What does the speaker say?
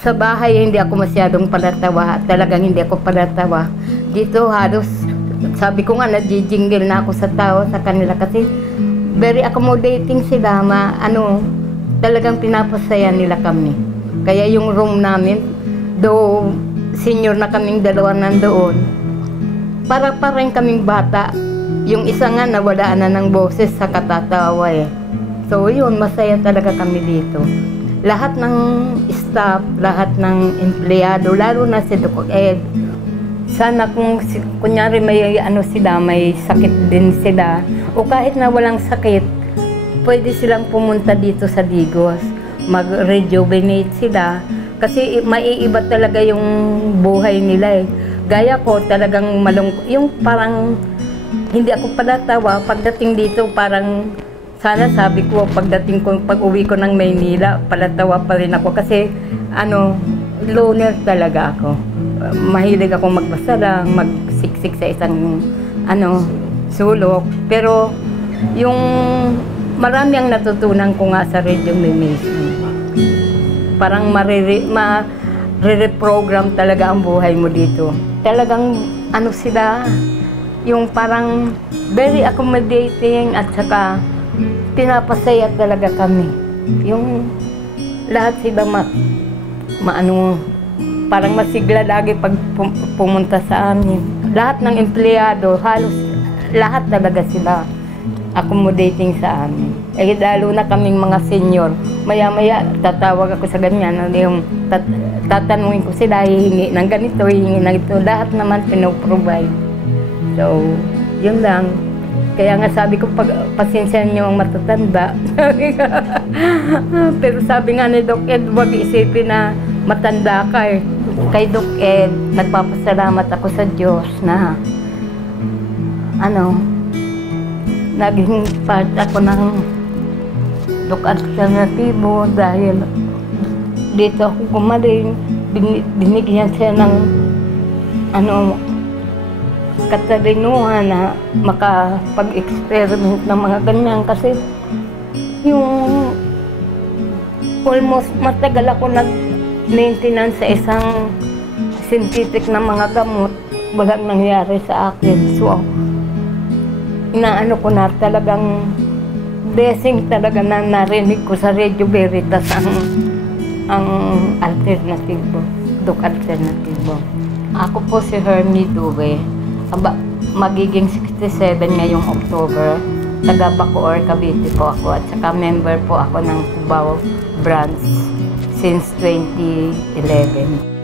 Sa bahay, hindi ako masyadong palatawa. Talagang hindi ako palatawa. Dito, halos, sabi ko nga, nagjijingle na ako sa tao, sa kanila. Kasi, very accommodating sila. Talagang pinapasaya nila kami. Kaya yung room namin, though senior na kaming dalawa nandoon, para rin kaming bata. Yung isa nga, nawala na ng boses sa katatawa eh. So, yun, masaya talaga kami dito. Lahat ng staff, lahat ng empleyado, lalo na si Doc Ed. Sana kung kunyari may may sakit din sila, o kahit na walang sakit, pwede silang pumunta dito sa Digos, mag-rejuvenate sila. Kasi maiiba talaga yung buhay nila eh. Gaya ko talagang yung parang hindi ako palatawa pagdating dito, parang sana sabi ko pag-uwi ko ng Maynila, palatawa pa rin ako kasi loner talaga ako. Mahilig ako magbasa lang, magsiksik sa isang sulok. Pero yung marami ang natutunan ko nga sa rejuvenation. Parang ma-reprogram talaga ang buhay mo dito. Talagang sila, yung parang very accommodating at saka pinapasaya talaga kami. Yung lahat sila parang masigla lagi pag pumunta sa amin. Lahat ng empleyado, halos lahat talaga sila accommodating sa amin. Eh lalo na kaming mga senior, maya-maya tatawag ako sa ganyan, yung tatanungin ko sila, hihingi ng ganito, hihingi ng ito, lahat naman pinoprovide. So, yun lang. Kaya nga sabi ko, pasensya niyo ang matatanda. Pero sabi nga ni Doc Ed, huwag isipin na matanda ka eh. Kay Doc Ed, nagpapasalamat ako sa Diyos na naging part ako ng Doc Alternativo dahil dito ako gumaling. Binigyan siya ng katalinuhan na makapag-experiment ng mga ganyan kasi yung almost matagal ako nag-maintenance sa isang synthetic na mga gamot, walang nangyari sa akin. So, ko na talagang blessing talaga na narinig ko sa Radio Veritas ang alternatibo, Doc Alternativo. Ako po si Hermie Due. Magiging 67 ngayong October. Taga Bacoor, Cavite po ako at saka member po ako ng Cubao branch since 2011.